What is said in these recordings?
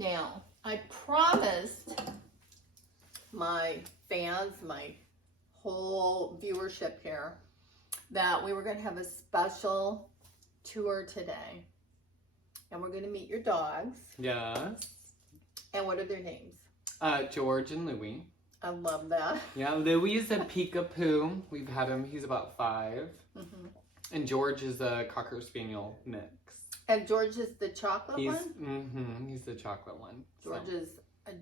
Now, I promised my fans, my whole viewership here, that we were going to have a special tour today. And we're going to meet your dogs. Yes. And what are their names? George and Louie. I love that. Yeah, Louie is a peekapoo. We've had him, he's about 5. Mm-hmm. And George is a Cocker Spaniel mix. And George is the chocolate one? Mm-hmm, he's the chocolate one.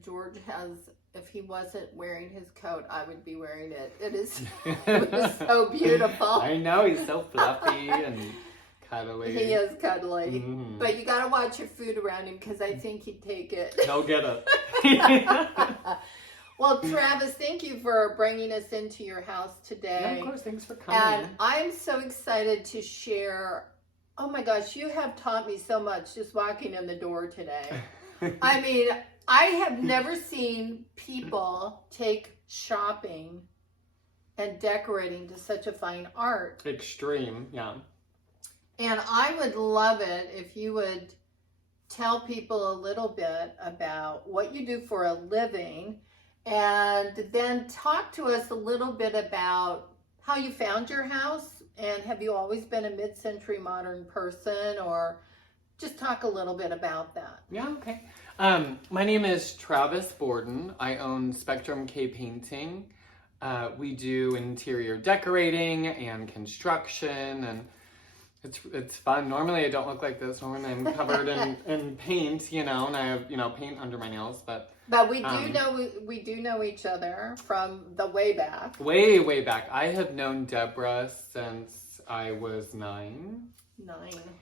George has, if he wasn't wearing his coat, I would be wearing it. It is so beautiful. I know, he's so fluffy and cuddly. He is cuddly. Mm-hmm. But you got to watch your food around him because I think he'd take it. He'll get it. Well, Travis, thank you for bringing us into your house today. Yeah, of course, thanks for coming. And I'm so excited to share. Oh my gosh, you have taught me so much just walking in the door today. I mean, I have never seen people take shopping and decorating to such a fine art. Extreme, yeah. And I would love it if you would tell people a little bit about what you do for a living, and then talk to us a little bit about how you found your house, and have you always been a mid-century modern person, or just talk a little bit about that. Yeah, okay. My name is Travis Borden. I own Spectrum K Painting. We do interior decorating and construction, and it's fun. Normally I don't look like this. Normally I'm covered in paint, and I have, paint under my nails, but we do know each other from the way back. Way back. I have known Debra since I was 9. 9.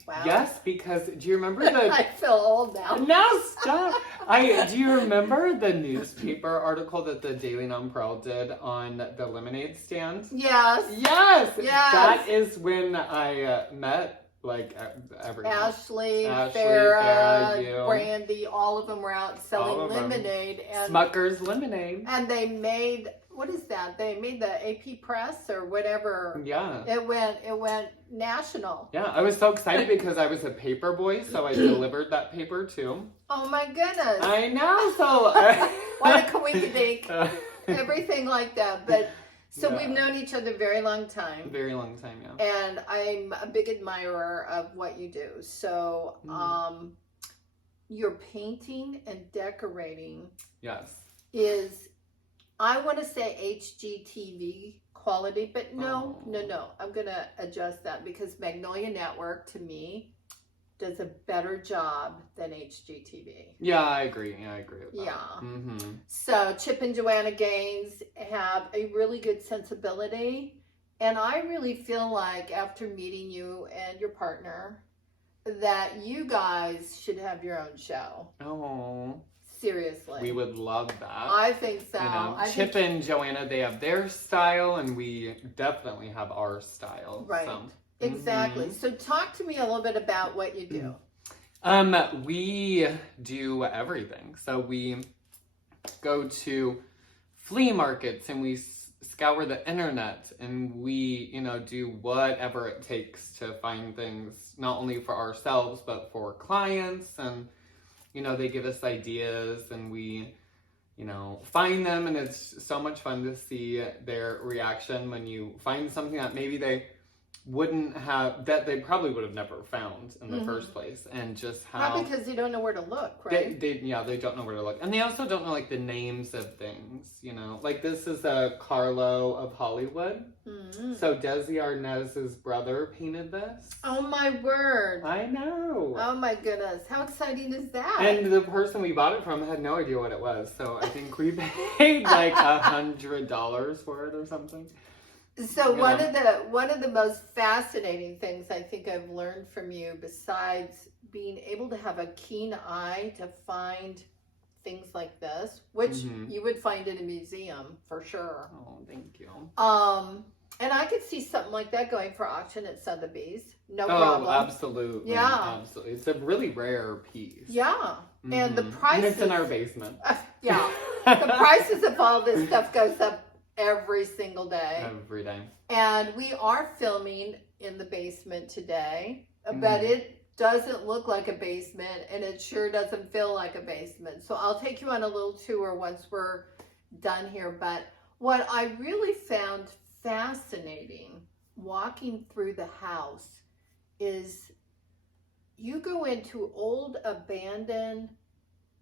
Wow. Yes, because do you remember the I feel old now. No, stop. Do you remember the newspaper article that the Daily Non-Pro did on the lemonade stand? Yes. Yes. Yes. That is when I met everyone. Ashley, Farrah, Farrah, you. Brandy, all of them were out selling lemonade. And Smucker's lemonade. And they made, what is that? They made the AP Press or whatever. Yeah. It went national. Yeah, I was so excited because I was a paper boy, so I delivered that paper too. Oh my goodness. I know, so... What a coinkydink. Everything like that. But so Yeah. we've known each other a very long time. Very long time, yeah. And I'm a big admirer of what you do. So, your painting and decorating Yes. is, I want to say HGTV quality, but no. I'm going to adjust that because Magnolia Network, to me, does a better job than HGTV. Yeah, I agree with that. Yeah. Mm-hmm. So Chip and Joanna Gaines have a really good sensibility. And I really feel like after meeting you and your partner, that you guys should have your own show. Oh. Seriously. We would love that. I think so. Chip and Joanna, they have their style, and we definitely have our style. Right. So. Exactly. So talk to me a little bit about what you do. We do everything. So we go to flea markets and we scour the internet, and we, do whatever it takes to find things, not only for ourselves, but for clients. And, they give us ideas, and we, find them, and it's so much fun to see their reaction when you find something that maybe they wouldn't have, that they probably would have never found in the first place, and just how... Not because you don't know where to look, right? They don't know where to look. And they also don't know, the names of things, Like, this is a Carlo of Hollywood. Mm-hmm. So Desi Arnaz's brother painted this. Oh, my word. I know. Oh, my goodness. How exciting is that? And the person we bought it from had no idea what it was. So I think we paid, $100 for it or something. So one of the most fascinating things I think I've learned from you, besides being able to have a keen eye to find things like this, which you would find in a museum for sure. Oh, thank you. And I could see something like that going for auction at Sotheby's. No problem. Oh, absolutely. Yeah. Absolutely. It's a really rare piece. Yeah. Mm-hmm. And the prices... And it's in our basement. Yeah. The prices of all this stuff goes up every single day. Every day. And we are filming in the basement today, but doesn't look like a basement, and it sure doesn't feel like a basement. So I'll take you on a little tour once we're done here. But what I really found fascinating walking through the house is you go into old abandoned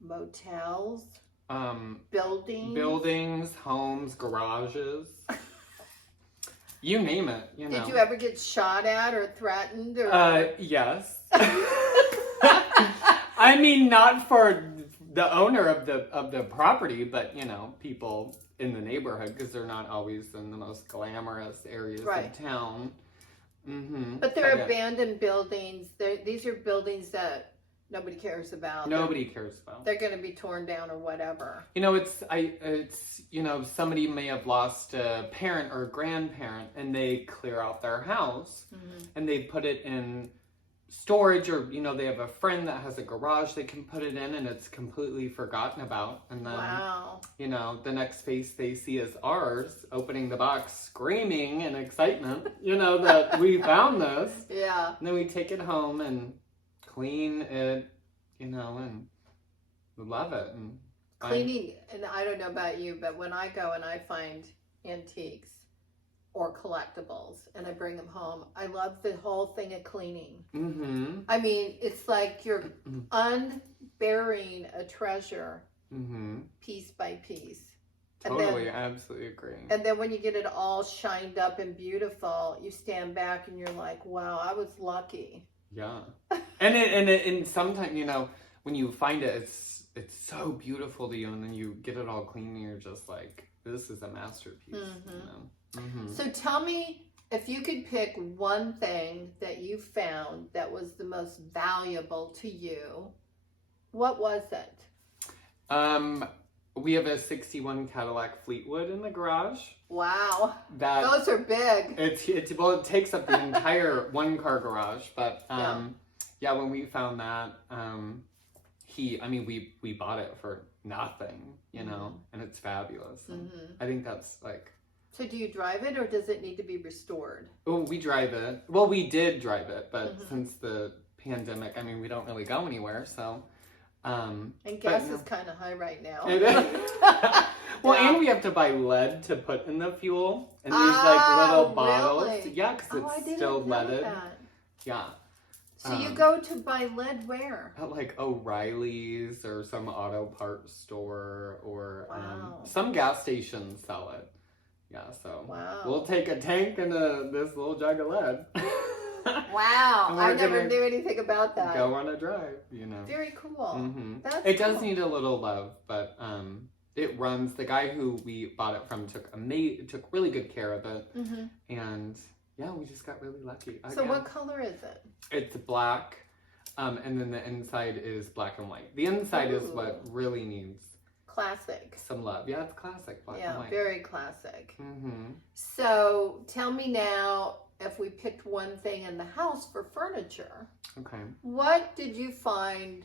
motels, buildings, homes, garages. You name it, you know. Did you ever get shot at or threatened? Or... Yes. I mean, not for the owner of the property, but, you know, people in the neighborhood, because they're not always in the most glamorous areas of town. Mm-hmm. But they're abandoned buildings. These are buildings that nobody cares about. Nobody cares about. They're going to be torn down or whatever. You know, it's you know, somebody may have lost a parent or a grandparent, and they clear out their house, and they put it in storage, or, you know, they have a friend that has a garage they can put it in, and it's completely forgotten about. And then, you know, the next face they see is ours, opening the box, screaming in excitement, you know, that we found this. Yeah. And then we take it home and clean it, you know, and we love it. And cleaning, and I don't know about you, but when I go and I find antiques or collectibles and I bring them home, I love the whole thing of cleaning. Mm-hmm. I mean, it's like you're unburying a treasure piece by piece. Totally, I absolutely agree. And then when you get it all shined up and beautiful, you stand back and you're like, wow, I was lucky. Yeah. And sometimes, you know, when you find it, it's so beautiful to you, and then you get it all clean and you're just like, this is a masterpiece. You know? So tell me, if you could pick one thing that you found that was the most valuable to you, what was it? We have a 61 Cadillac Fleetwood in the garage. Wow. Those are big. Well, it takes up the entire one car garage, but yeah, when we found that, we bought it for nothing, you know, and it's fabulous. I think that's like... So do you drive it, or does it need to be restored? Oh, we drive it. Well, we did drive it, but since the pandemic, I mean, we don't really go anywhere, so... and gas is kind of high right now. It is. Well, and we have to buy lead to put in the fuel, and these like little bottles. Really? Yeah, because it's still leaded. Yeah. So you go to buy lead where? At like O'Reilly's or some auto parts store, or some gas stations sell it. Yeah, so we'll take a tank and this little jug of lead. Wow, I never knew anything about that. Go on a drive, you know. Very cool. It does need a little love, but it runs. The guy who we bought it from took really good care of it, and yeah, we just got really lucky. Again. So what color is it? It's black, and then the inside is black and white. The inside is what really needs classic. Some love. Yeah, it's classic black and white. Yeah, very classic. So tell me now, if we picked one thing in the house for furniture, what did you find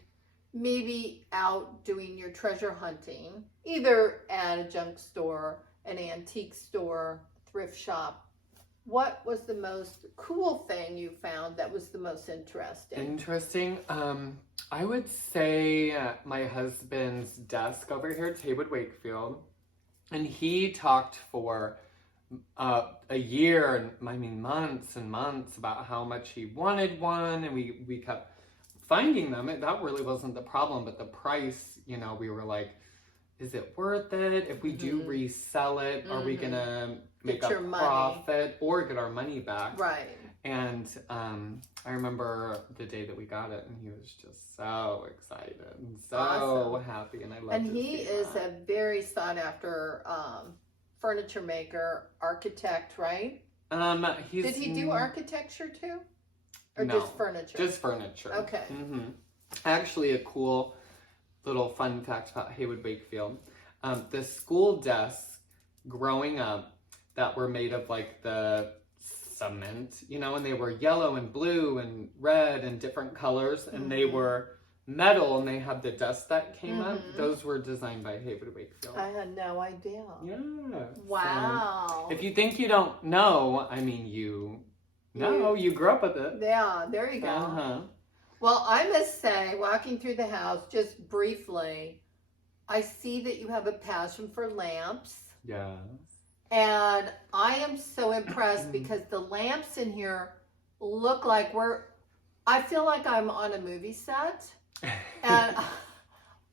maybe out doing your treasure hunting, either at a junk store, an antique store, thrift shop? What was the most cool thing you found that was the most interesting? I would say my husband's desk over here at Haywood Wakefield, and he talked for a year, and I mean months and months, about how much he wanted one, and we kept finding them. That really wasn't the problem, but the price, you know, we were like, is it worth it? If we do resell it, are we gonna make a profit or get our money back? Right. And I remember the day that we got it, and he was just so excited and so happy, and I loved it. And he is a very sought after furniture maker, architect, right? Did he do architecture too? Or no, just furniture? Just furniture. Okay. Actually, a cool little fun fact about Haywood Wakefield. The school desks growing up that were made of like the cement, you know, and they were yellow and blue and red and different colors, and they were metal, and they had the dust that came up. Those were designed by Haywood Wakefield. I had no idea. Yeah. Wow. So if you think you don't know, I mean, you know, you grew up with it. Yeah, there you go. Well, I must say, walking through the house, just briefly, I see that you have a passion for lamps. Yes. And I am so impressed because the lamps in here look like I feel like I'm on a movie set. And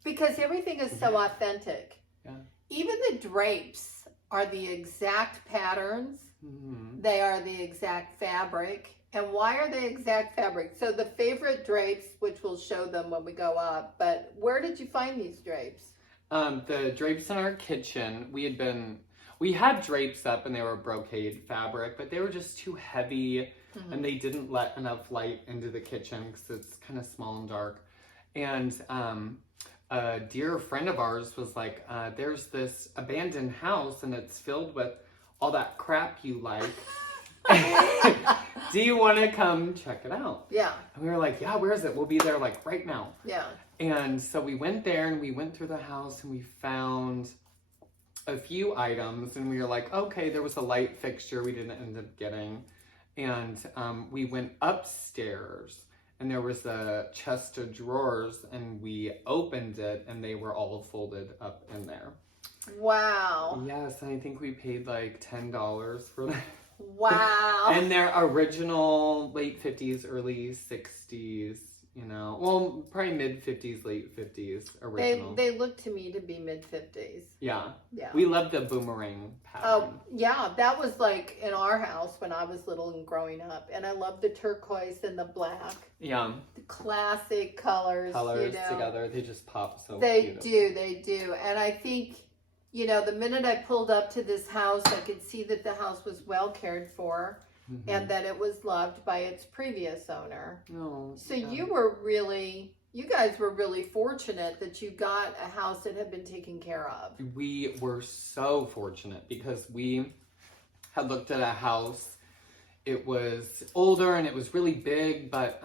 because everything is so authentic. Yeah. Even the drapes are the exact patterns. Mm-hmm. They are the exact fabric. And why are they exact fabric? So the favorite drapes, which we'll show them when we go up, but where did you find these drapes? The drapes in our kitchen, we had drapes up and they were brocade fabric, but they were just too heavy and they didn't let enough light into the kitchen because it's kind of small and dark. And a dear friend of ours was like, there's this abandoned house and it's filled with all that crap you like. Do you want to come check it out? Yeah. And we were like, yeah, where is it? We'll be there like right now. Yeah. And so we went there and we went through the house and we found a few items and we were like, okay, there was a light fixture we didn't end up getting. And we went upstairs and there was a chest of drawers and we opened it and they were all folded up in there. Wow. Yes, and I think we paid like $10 for that. Wow. And they're original late 50s, early 60s, you know. Well, probably mid 50s, late 50s original. They look to me to be mid-50s. Yeah. Yeah. We love the boomerang pattern. Oh, yeah. That was like in our house when I was little and growing up. And I love the turquoise and the black. Yeah. The classic colors. Colors you know. together, they just pop so They beautifully. do. And I think, you know, the minute I pulled up to this house, I could see that the house was well cared for and that it was loved by its previous owner. Oh, So yeah. you guys were really fortunate that you got a house that had been taken care of. We were so fortunate because we had looked at a house. It was older and it was really big, but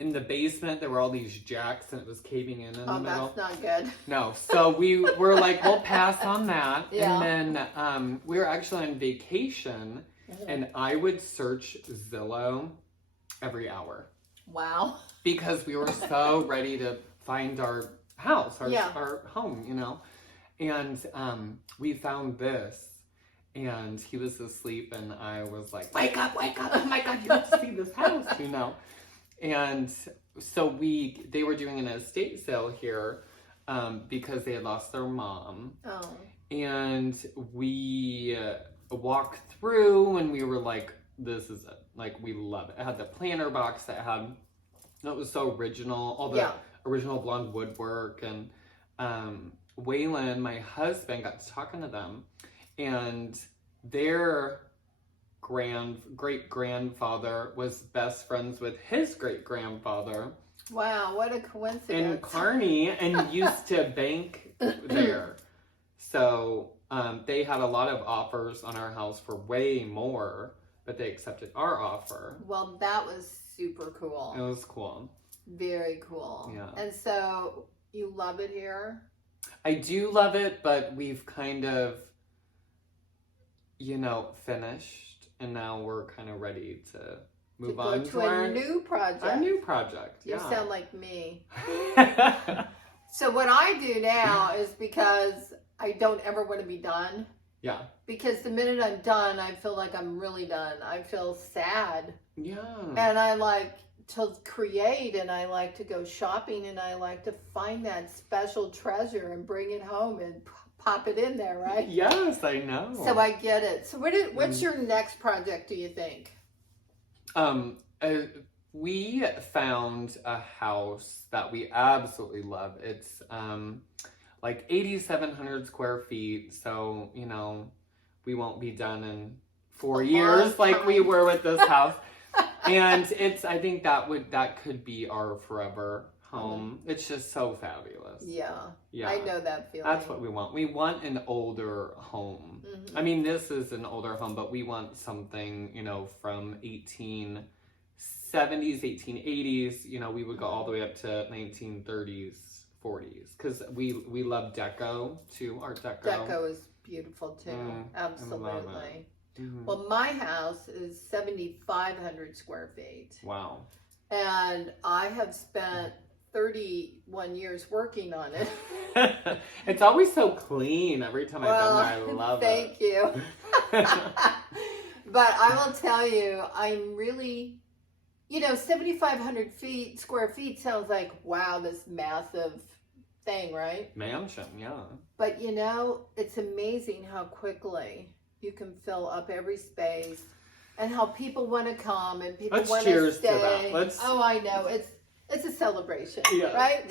in the basement there were all these jacks and it was caving in the middle. That's not good. No, so we were like, we'll pass on that. Yeah. And then we were actually on vacation and I would search Zillow every hour. Wow. Because we were so ready to find our house, our home, you know. And we found this and he was asleep and I was like, wake up, oh my God, you have to see this house, you know. And so they were doing an estate sale here because they had lost their mom. Oh. And we walked through and we were like, this is it. Like, we love it. It had the planter box that was so original, all the original blonde woodwork. And Waylon, my husband, got to talking to them. And their great-grandfather was best friends with his great-grandfather. Wow, what a coincidence. In Kearney, and used to bank there. So they had a lot of offers on our house for way more, but they accepted our offer. Well, that was super cool. It was cool. Very cool. Yeah. And so you love it here? I do love it, but we've kind of, you know, finished, and now we're kind of ready to move on to our new project. Our new project. You yeah. sound like me. So what I do now is, because I don't ever want to be done. Yeah. Because the minute I'm done, I feel like I'm really done. I feel sad. Yeah. And I like to create, and I like to go shopping, and I like to find that special treasure and bring it home and pop it in there, right? Yes, I know. So I get it. So what's your next project, do you think? We found a house that we absolutely love. It's like 8,700 square feet. So, you know, we won't be done in 4 years like we were with this house. And I think that could be our forever home. It's just so fabulous. Yeah. Yeah. I know that feeling. That's what we want. We want an older home. Mm-hmm. I mean, this is an older home, but we want something, you know, from 1870s, 1880s. You know, we would go all the way up to 1930s, 40s. Because we love Deco, too, Art Deco. Deco is beautiful, too. Absolutely. Mm-hmm. Well, my house is 7,500 square feet. Wow. And I have spent 31 years working on it. It's always so clean every time I've been there. I love thank you. But I will tell you, I'm really, 7,500 square feet sounds like, wow, this massive thing, right? Mansion, yeah. But it's amazing how quickly you can fill up every space and how people want to come and people want to stay. To that. Oh, I know. It's a celebration, yeah. right?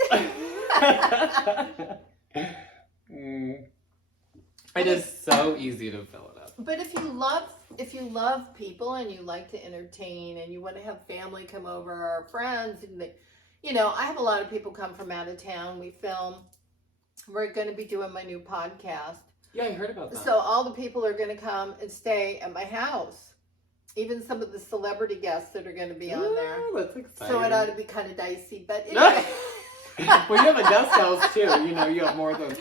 It is so easy to fill it up. But if you love people and you like to entertain and you want to have family come over or friends, and I have a lot of people come from out of town. We film. We're going to be doing my new podcast. Yeah, I heard about that. So all the people are going to come and stay at my house. Even some of the celebrity guests that are going to be on there. That's exciting. So it ought to be kind of dicey, but anyway. Well, you have a guest house too. You have more than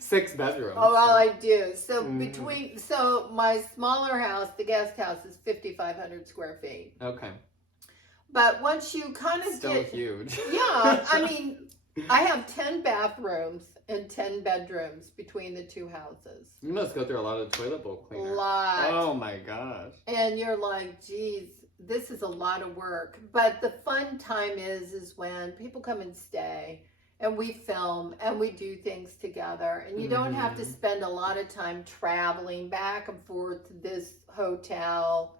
6 bedrooms. Oh, well, I do. So so my smaller house, the guest house, is 5,500 square feet. Okay. But once you kind of Still huge. Yeah, I mean, I have 10 bathrooms and 10 bedrooms between the two houses. You must go through a lot of toilet bowl cleaner. A lot. Oh my gosh. And you're like, geez, this is a lot of work. But the fun time is when people come and stay and we film and we do things together. And you don't have to spend a lot of time traveling back and forth to this hotel,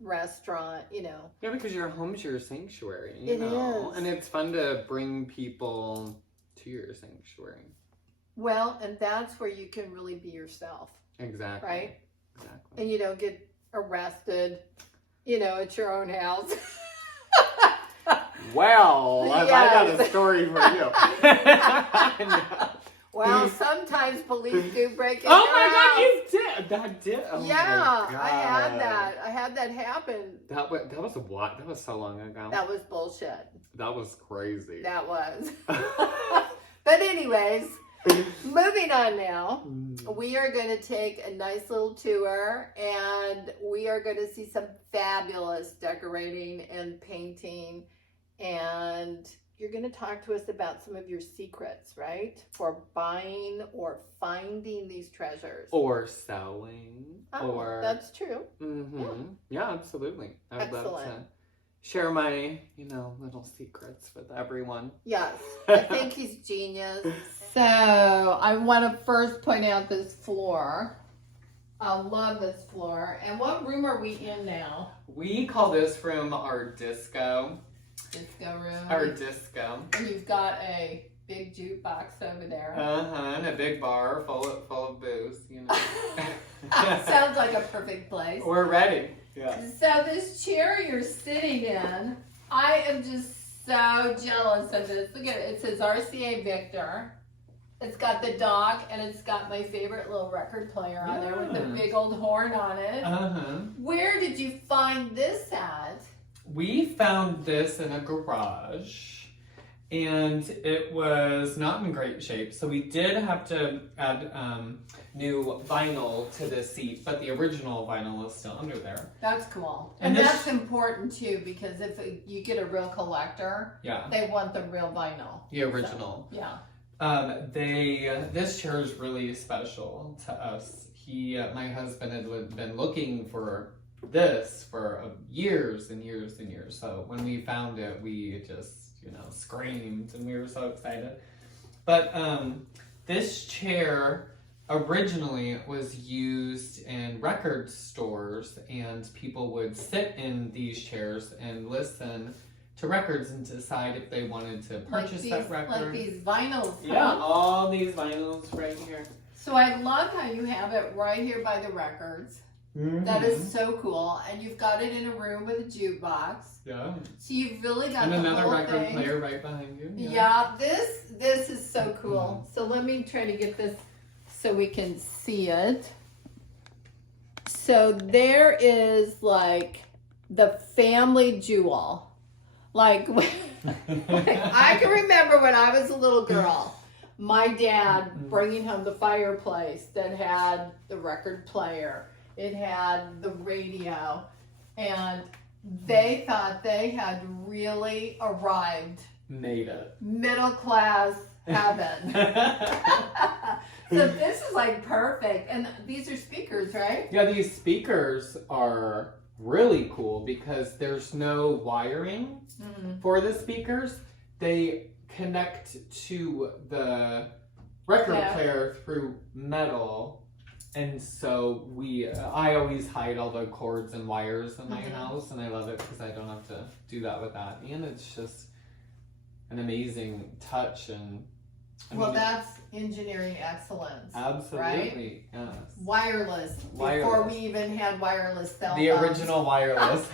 restaurant, Yeah, because your home's your sanctuary, It is. And it's fun to bring people to your sanctuary. Well, and that's where you can really be yourself. Exactly. Right? Exactly. And you don't get arrested, at your own house. Well, Yes. I got a story for you. Well, sometimes police do break into Oh my your God, house. you did. That did. Oh Yeah, my God. I had that happen. That was what? That was so long ago. That was bullshit. That was crazy. That was. But anyways, moving on now. We are going to take a nice little tour and we are going to see some fabulous decorating and painting, and you're going to talk to us about some of your secrets, right? For buying or finding these treasures. Or selling. Oh, that's true. Yeah, absolutely. I would love Excellent. to share my, little secrets with everyone. Yes, I think he's genius. So I want to first point out this floor. I love this floor. And what room are we in now? We call this room our disco. Disco room. Our disco. And you've got a big jukebox over there. And a big bar full of booze, Sounds like a perfect place. We're ready. Yeah. So this chair you're sitting in, I am just so jealous of this. Look at it. It says RCA Victor. It's got the dog and it's got my favorite little record player on there with the big old horn on it. Where did you find this at? We found this in a garage, and it was not in great shape, so we did have to add new vinyl to the seat, but the original vinyl is still under there. That's cool. And that's important too, because if you get a real collector, they want the real vinyl. The original. So, yeah. This chair is really special to us. My husband had been looking for this for years and years and years. So when we found it, we just, screamed and we were so excited. But this chair originally was used in record stores, and people would sit in these chairs and listen to records and decide if they wanted to purchase that record. Like these vinyls. Yeah, all these vinyls right here. So I love how you have it right here by the records. That is so cool. And you've got it in a room with a jukebox. Yeah. So you've really got and the another whole record thing. player right behind you. Yeah, this is so cool. So let me try to get this so we can see it. So there is like the family jewel. Like I can remember when I was a little girl, my dad bringing home the fireplace that had the record player. It had the radio, and they thought they had really arrived. Made it. Middle class heaven. So this is like perfect. And these are speakers, right? Yeah, these speakers are really cool because there's no wiring for the speakers. They connect to the record player through metal. And so I always hide all the cords and wires in my house, and I love it because I don't have to do that with that. And it's just an amazing touch, and that's engineering excellence. Absolutely, right? Yes. Wireless. Before we even had wireless cell phones. The original wireless.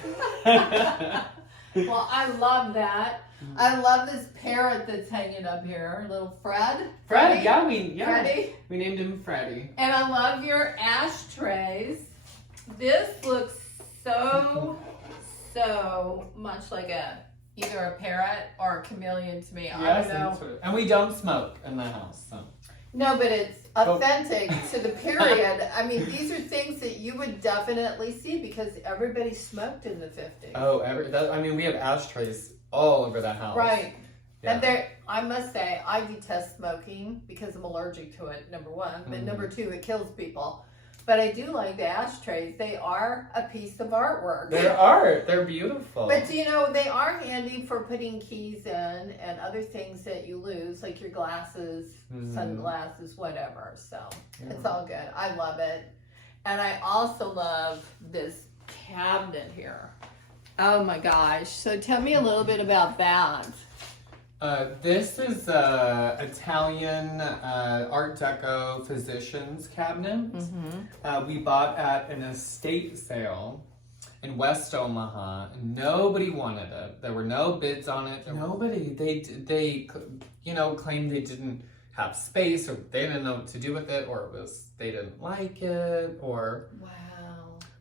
Well, I love that. I love this parrot that's hanging up here, little Fred. Freddie? Freddie. We named him Freddie. And I love your ashtrays. This looks so much like either a parrot or a chameleon to me. Yes, I don't know. And we don't smoke in the house. So. No, but it's authentic to the period. I mean, these are things that you would definitely see because everybody smoked in the 50s. Oh, we have ashtrays all over the house. Right. Yeah. And I must say, I detest smoking because I'm allergic to it, number one. But number two, it kills people. But I do like the ashtrays. They are a piece of artwork. They're art. They're beautiful. But they are handy for putting keys in and other things that you lose, like your glasses, sunglasses, whatever. So it's all good. I love it. And I also love this cabinet here. Oh my gosh. So tell me a little bit about that. This is Italian Art Deco physician's cabinet. We bought at an estate sale in West Omaha. Nobody wanted it. There were no bids on it. Nobody. They claimed they didn't have space, or they didn't know what to do with it, or it was they didn't like it, or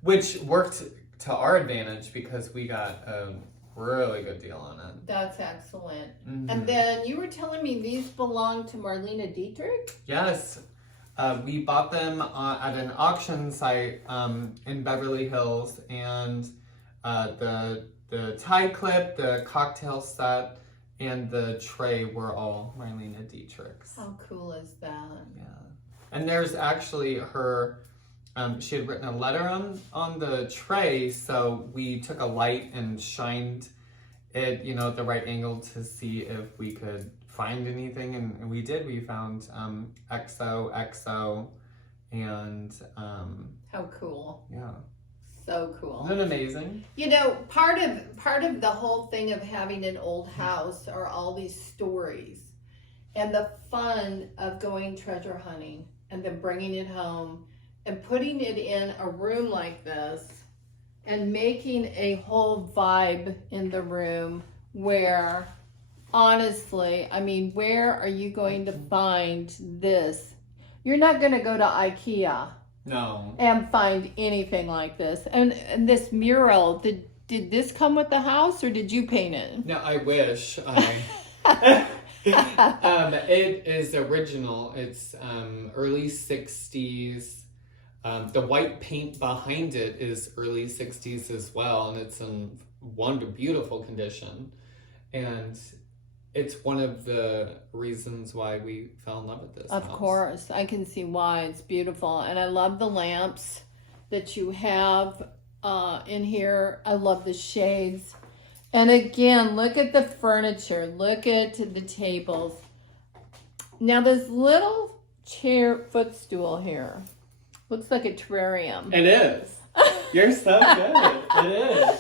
which worked to our advantage because we got a really good deal on it. That's excellent. And then you were telling me these belong to Marlene Dietrich? Yes. We bought them at an auction site in Beverly Hills, and the tie clip, the cocktail set, and the tray were all Marlene Dietrich's. How cool is that? Yeah. And there's actually her... she had written a letter on the tray, so we took a light and shined it, at the right angle to see if we could find anything, and we did. We found XOXO, and how cool! Yeah, so cool. Isn't that amazing? Part of the whole thing of having an old house are all these stories, and the fun of going treasure hunting and then bringing it home. And putting it in a room like this and making a whole vibe in the room where, honestly, where are you going to find this? You're not going to go to IKEA. No. And find anything like this. And this mural, did this come with the house or did you paint it? No, I wish. It is original. It's early 60s. The white paint behind it is early 60s as well, and it's in beautiful condition. And it's one of the reasons why we fell in love with this house. Of course, I can see why. It's beautiful. And I love the lamps that you have in here. I love the shades. And again, look at the furniture. Look at the tables. Now this little chair footstool here. Looks like a terrarium. It is. You're so good. It is.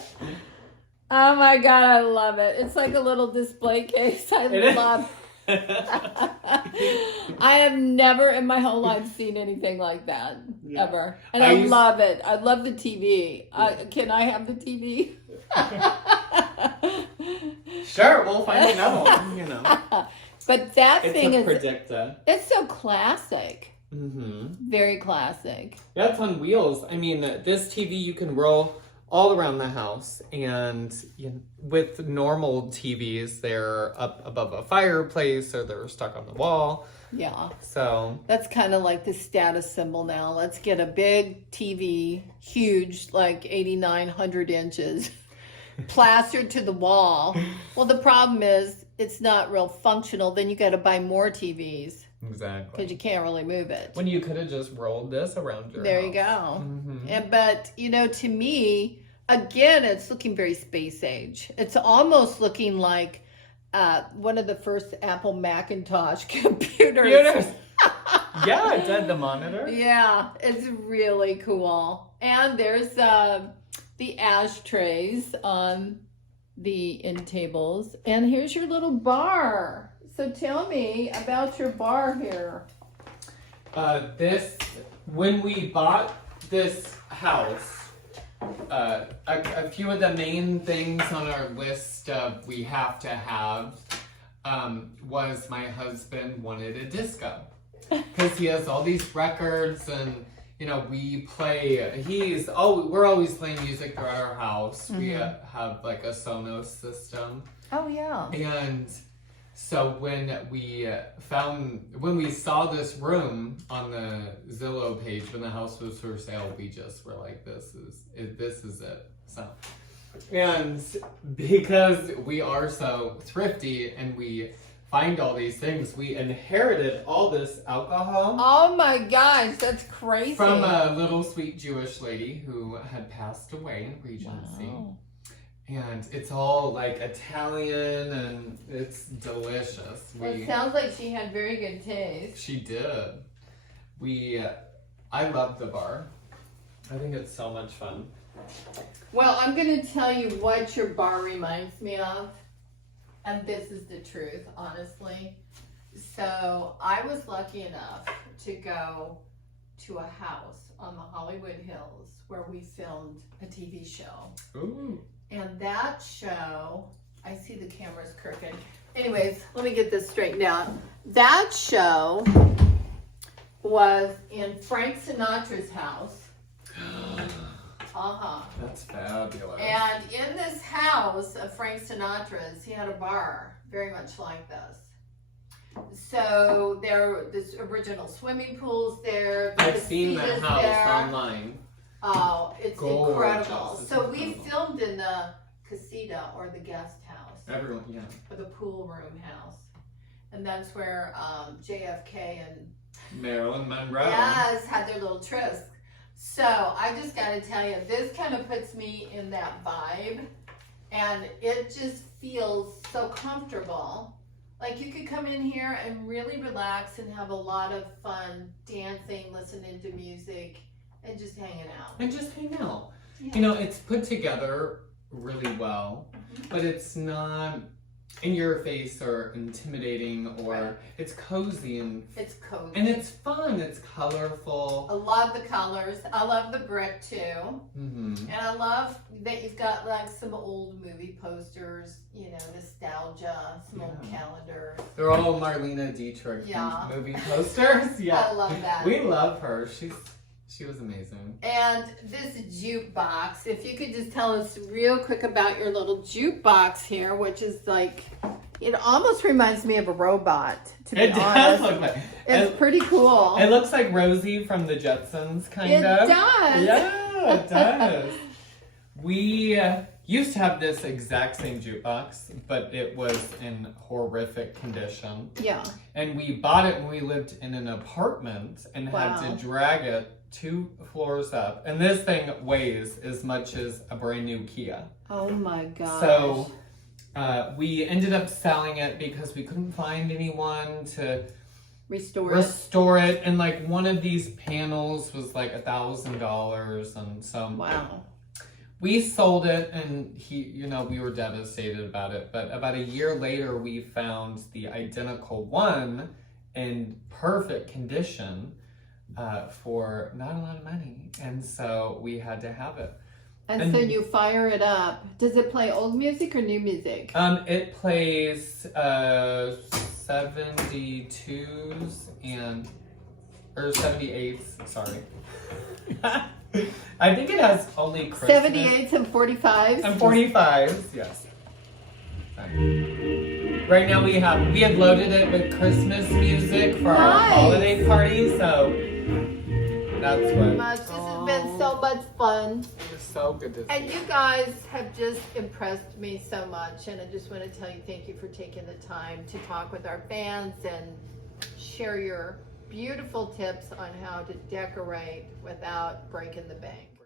Oh my God, I love it. It's like a little display case. I love I have never in my whole life seen anything like that, ever. And I love it. I love the TV. Can I have the TV? Sure, we'll find another one, But that thing is... Predicta. It's so classic. Very classic. That's on wheels. This TV you can roll all around the house, and with normal TVs, they're up above a fireplace or they're stuck on the wall. Yeah. So that's kind of like the status symbol now. Let's get a big TV, huge, like 8,900 inches. plastered to the wall. Well, the problem is it's not real functional. Then you got to buy more TVs. Exactly. Because you can't really move it. When you could have just rolled this around your There house. you go. Mm-hmm. But, you know, to me, again, it's looking very space age. It's almost looking like one of the first Apple Macintosh computers. Yeah, it did, the monitor. Yeah, it's really cool. And there's the ashtrays on the end tables. And here's your little bar. So tell me about your bar here. When we bought this house, a few of the main things on our list of we have to have was my husband wanted a disco. Because he has all these records and, you know, we're always playing music throughout our house. Mm-hmm. We have like a Sonos system. Oh, yeah. And so when we saw this room on the Zillow page, when the house was for sale, we just were like, this is it. So, and because we are so thrifty and we find all these things, we inherited all this alcohol. Oh my gosh, that's crazy. From a little sweet Jewish lady who had passed away in Regency. Wow. And it's all like Italian and it's delicious. Well, it sounds like she had very good taste. She did. I love the bar. I think it's so much fun. Well, I'm going to tell you what your bar reminds me of. And this is the truth, honestly. So I was lucky enough to go to a house on the Hollywood Hills where we filmed a TV show. Ooh. And that show, I see the camera's crooked. Anyways, let me get this straightened out. That show was in Frank Sinatra's house. That's fabulous. And in this house of Frank Sinatra's, he had a bar very much like this. So this original swimming pool's there. I've seen that house there. online. Oh, it's gorgeous. Incredible. It's so incredible. We filmed in the casita or the guest house. Everyone, yeah. Or the pool room house. And that's where JFK and Marilyn Monroe. Yes, had their little tryst. So I just got to tell you, this kind of puts me in that vibe. And it just feels so comfortable. Like you could come in here and really relax and have a lot of fun dancing, listening to music, and just hanging out. And just hang out. Yeah. You know, it's put together really well, but it's not in your face or intimidating or Right. It's cozy and It's cozy. and it's fun. It's colorful. I love the colors. I love the brick too. Mm-hmm. And I love that you've got like some old movie posters, you know, nostalgia, some old calendars. They're all Marlena Dietrich Yeah. movie posters. Yeah. I love that. We love her. She was amazing. And this jukebox, if you could just tell us real quick about your little jukebox here, which is like, it almost reminds me of a robot, to be honest. Does look like It's pretty cool. It looks like Rosie from the Jetsons, kind It of. does. Yeah, it does. We used to have this exact same jukebox, but it was in horrific condition. Yeah. And we bought it when we lived in an apartment and had to drag it 2 floors up. And this thing weighs as much as a brand new Kia. Oh my gosh. So we ended up selling it because we couldn't find anyone to restore it. And like one of these panels was like $1,000. And so wow. We sold it and we were devastated about it. But about a year later, we found the identical one in perfect condition for not a lot of money. And so we had to have it. And so you fire it up. Does it play old music or new music? It plays 72s or 78s, sorry. I think it has only Christmas. 78s and 45s? And 45s, yes. Right now we had loaded it with Christmas music for our holiday party, so that's what. This is been so much fun. It was so good to see And you guys have just impressed me so much. And I just want to tell you thank you for taking the time to talk with our fans and share your beautiful tips on how to decorate without breaking the bank.